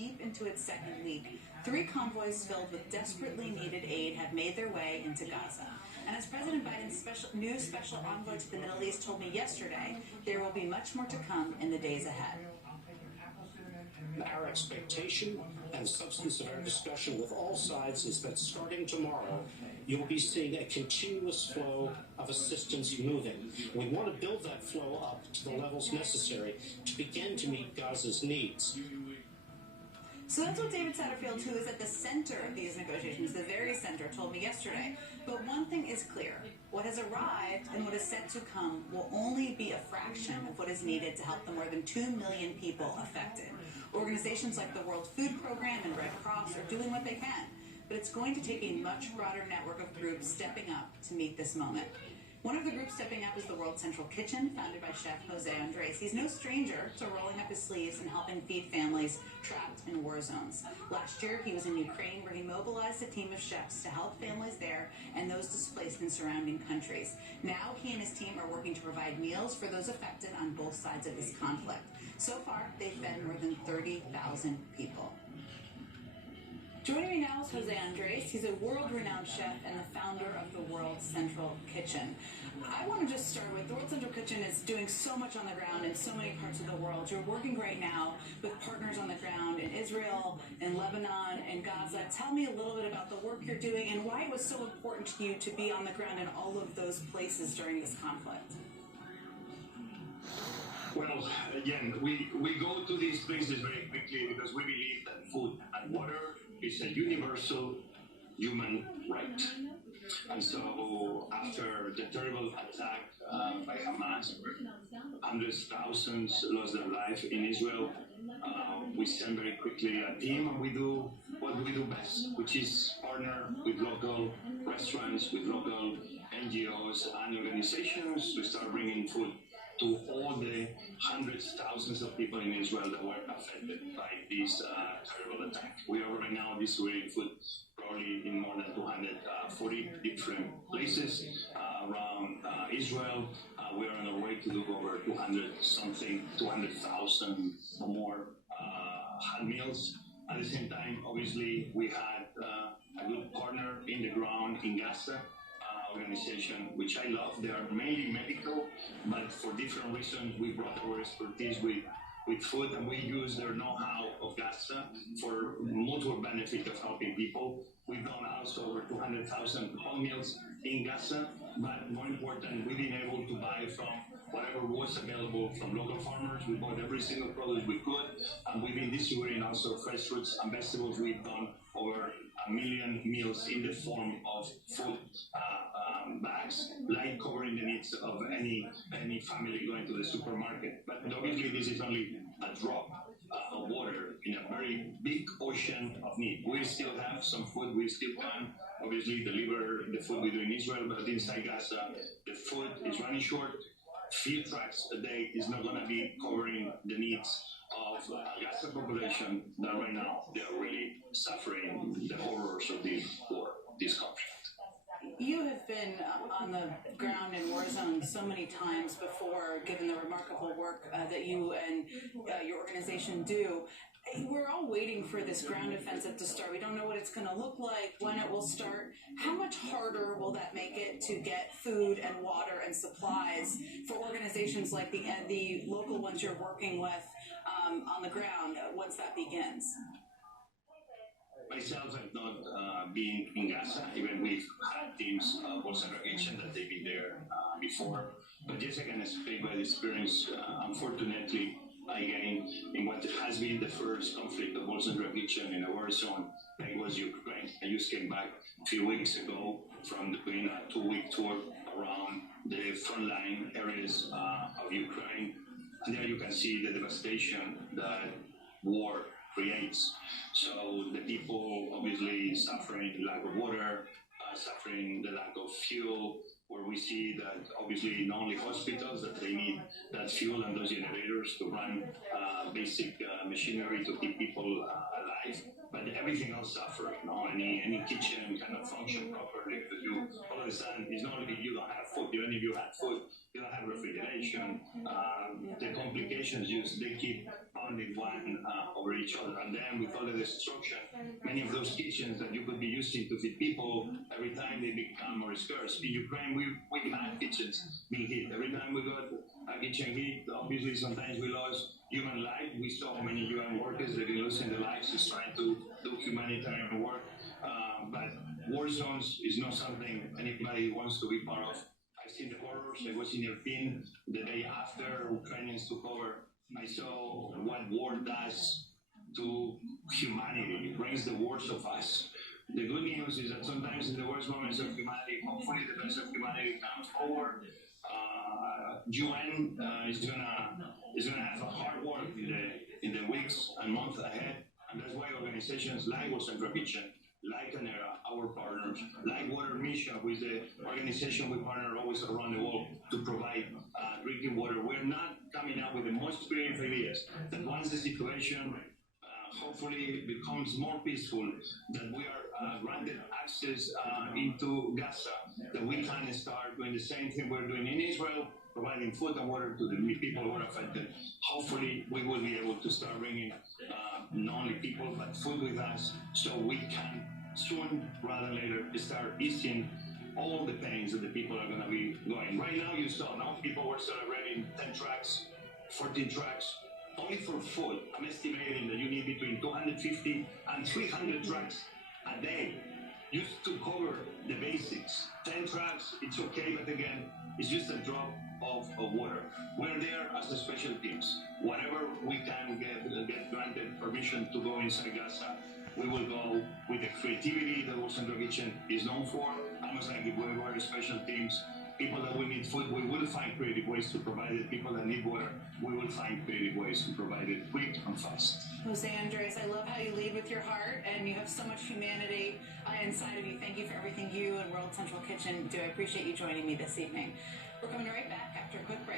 deep into its second week. 3 convoys filled with desperately needed aid have made their way into Gaza. And as President Biden's new special envoy to the Middle East told me yesterday, there will be much more to come in the days ahead. Our expectation and the substance of our discussion with all sides is that starting tomorrow, you'll be seeing a continuous flow of assistance moving. We want to build that flow up to the levels necessary to begin to meet Gaza's needs. So that's what David Satterfield, who is at the center of these negotiations, the very center, told me yesterday. But one thing is clear. What has arrived and what is set to come will only be a fraction of what is needed to help the more than 2 million people affected. Organizations like the World Food Program and Red Cross are doing what they can, but it's going to take a much broader network of groups stepping up to meet this moment. One of the groups stepping up is the World Central Kitchen, founded by Chef Jose Andres. He's no stranger to rolling up his sleeves and helping feed families trapped in war zones. Last year, he was in Ukraine, where he mobilized a team of chefs to help families there and those displaced in surrounding countries. Now, he and his team are working to provide meals for those affected on both sides of this conflict. So far, they've fed more than 30,000 people. Joining me now is Jose Andres. He's a world-renowned chef and the founder of the World Central Kitchen. I want to just start with, the World Central Kitchen is doing so much on the ground in so many parts of the world. You're working right now with partners on the ground in Israel, in Lebanon, and Gaza. Tell me a little bit about the work you're doing and why it was so important to you to be on the ground in all of those places during this conflict. Well, again, we go to these places very quickly because we believe that food and water is a universal human right. And so after the terrible attack by Hamas, hundreds of thousands lost their life in Israel, we send very quickly a team and we do what we do best, which is partner with local restaurants, with local NGOs and organizations to start bringing food to all the hundreds, thousands of people in Israel that were affected by this terrible attack. We are right now distributing food probably in more than 240 different places around Israel. We are on our way to do over 200,000 or more hand meals. At the same time, obviously, we had a good partner in the ground in Gaza, organization which I love. They are mainly medical, but for different reasons we brought our expertise with food, and we use their know-how of Gaza for mutual benefit of helping people. We've done also over 200,000 home meals in Gaza, but more important, we've been able to buy from whatever was available from local farmers. We bought every single product we could, and we've been distributing also fresh fruits and vegetables. We've done over 1 million meals in the form of food bags, like covering the needs of any family going to the supermarket. But obviously, this is only a drop of water in a very big ocean of need. We still have some food. We still can obviously deliver the food we do in Israel, but inside Gaza, the food is running short. Few trucks a day is not going to be covering the needs of a Gaza population that right now they are really suffering the horrors of this war, this conflict. You have been on the ground in war zones so many times before, given the remarkable work that you and your organization do. We're all waiting for this ground offensive to start. We don't know what it's going to look like, when it will start. How much harder will that make it to get food and water and supplies for organizations like the local ones you're working with on the ground once that begins? Myself, I've not been in Gaza, even we've had teams of World Central Kitchen that they've been there before. But yes, I can speak by the experience. Unfortunately, again, in what has been the first conflict of World Central Kitchen in a war zone, that was Ukraine. I just came back a few weeks ago from doing a 2-week tour around the frontline areas of Ukraine. And there you can see the devastation that war creates. So the people obviously suffering the lack of water, suffering the lack of fuel, where we see that obviously not only hospitals that they need that fuel and those generators to run basic machinery to keep people alive, but but everything else suffers. Any kitchen cannot function properly because you all of a sudden it's not only you don't have food, even if you have food, you don't have refrigeration. The complications they keep pounding one over each other, and then with all the destruction, many of those kitchens that you could be using to feed people, every time they become more scarce. In Ukraine, we had kitchens being hit. Every time we got a kitchen hit, obviously sometimes we lost human life. We saw many UN workers that been losing their lives just trying to do humanitarian work. But war zones is not something anybody wants to be part of. I've seen the horrors. I was in Irpin the day after Ukrainians took over. I saw what war does to humanity. It brings the worst of us. The good news is that sometimes in the worst moments of humanity, hopefully the best of humanity comes forward. UN is gonna have a hard work in the weeks and months ahead, and that's why organizations like World Central Kitchen, like Canera, our partners, like Water Mission, who is the organization we partner always around the world to provide drinking water. We're not coming up with the most creative ideas. That once the situation hopefully becomes more peaceful, that we are granted access into Gaza, that we can start doing the same thing we're doing in Israel, providing food and water to the people who are affected. Hopefully, we will be able to start bringing not only people, but food with us, so we can soon, rather than later, start easing all the pains that the people are going to be going. Right now, you saw, now people were celebrating 10 trucks, 14 trucks, only for food. I'm estimating that you need between 250 and 300 trucks a day just to cover the basics. 10 trucks, it's okay, but again, it's just a drop of water. We're there as a special teams. Whatever we can get granted permission to go inside Gaza, we will go with the creativity that World Central Kitchen is known for. Almost like if we were special teams, people that will need food, we will find creative ways to provide it. People that need water, we will find creative ways to provide it quick and fast. Jose Andres, I love how you lead with your heart, and you have so much humanity inside of you. Thank you for everything you and World Central Kitchen do. I appreciate you joining me this evening. We're coming right back after a quick break.